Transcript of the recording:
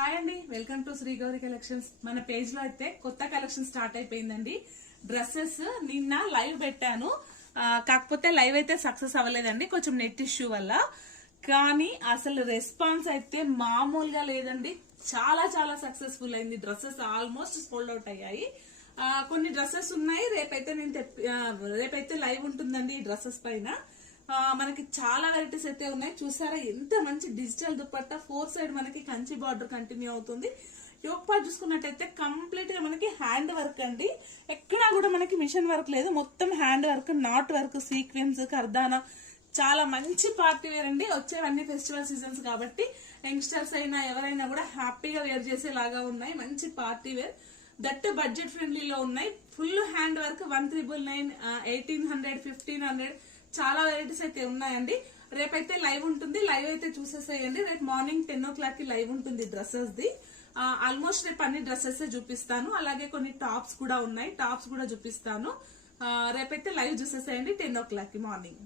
Hi అండి, welcome to Shri Gauri collections. మన page లో అయితే కొత్త కలెక్షన్ స్టార్ట్ అయిపోయిందండి. డ్రెస్సెస్ నిన్న లైవ్ పెట్టాను, కాకపోతే లైవ్ అయితే సక్సెస్ అవ్వలేదండి, కొంచెం నెట్ ఇష్యూ వల్ల. కానీ అసలు రెస్పాన్స్ అయితే మామూలుగా లేదండి, చాలా చాలా సక్సెస్ఫుల్ అయింది. డ్రెస్సెస్ ఆల్మోస్ట్ సోల్డ్ అవుట్ అయ్యాయి. కొన్ని డ్రెస్సెస్ ఉన్నాయి, రేపైతే లైవ్ ఉంటుందండి ఈ డ్రెస్సెస్ పైన. మనకి చాలా వెరైటీస్ అయితే ఉన్నాయి. చూసారా ఎంత మంచి డిజిటల్ దుపట్టా, 4 సైడ్ మనకి కంచి బార్డర్ కంటిన్యూ అవుతుంది. యోక్ పార్ట్ చూసుకున్నట్టయితే కంప్లీట్ గా మనకి హ్యాండ్ వర్క్ అండి, ఎక్కడా కూడా మనకి మిషన్ వర్క్ లేదు, మొత్తం hand work, knot work, sequence, కర్దానా. చాలా మంచి పార్టీ వేర్ అండి. వచ్చేవన్నీ ఫెస్టివల్ సీజన్స్ కాబట్టి యంగ్స్టర్స్ అయినా ఎవరైనా కూడా హ్యాపీగా వేర్ చేసేలాగా ఉన్నాయి. మంచి పార్టీ వేర్, దట్ బడ్జెట్ ఫ్రెండ్లీలో ఉన్నాయి. ఫుల్ హ్యాండ్ వర్క్, 1999, 1800, 1500 చాలా వెరైటీస్ అయితే ఉన్నాయండి. రేపైతే లైవ్ ఉంటుంది, లైవ్ అయితే చూసేసేయండి. రేపు మార్నింగ్ 10 o'clock కి లైవ్ ఉంటుంది డ్రెస్సెస్ ది. ఆల్మోస్ట్ రేపు అన్ని డ్రెస్సెస్ చూపిస్తాను, అలాగే కొన్ని టాప్స్ కూడా ఉన్నాయి, టాప్స్ కూడా చూపిస్తాను. రేపైతే లైవ్ చూసేసేయండి 10 o'clock కి మార్నింగ్.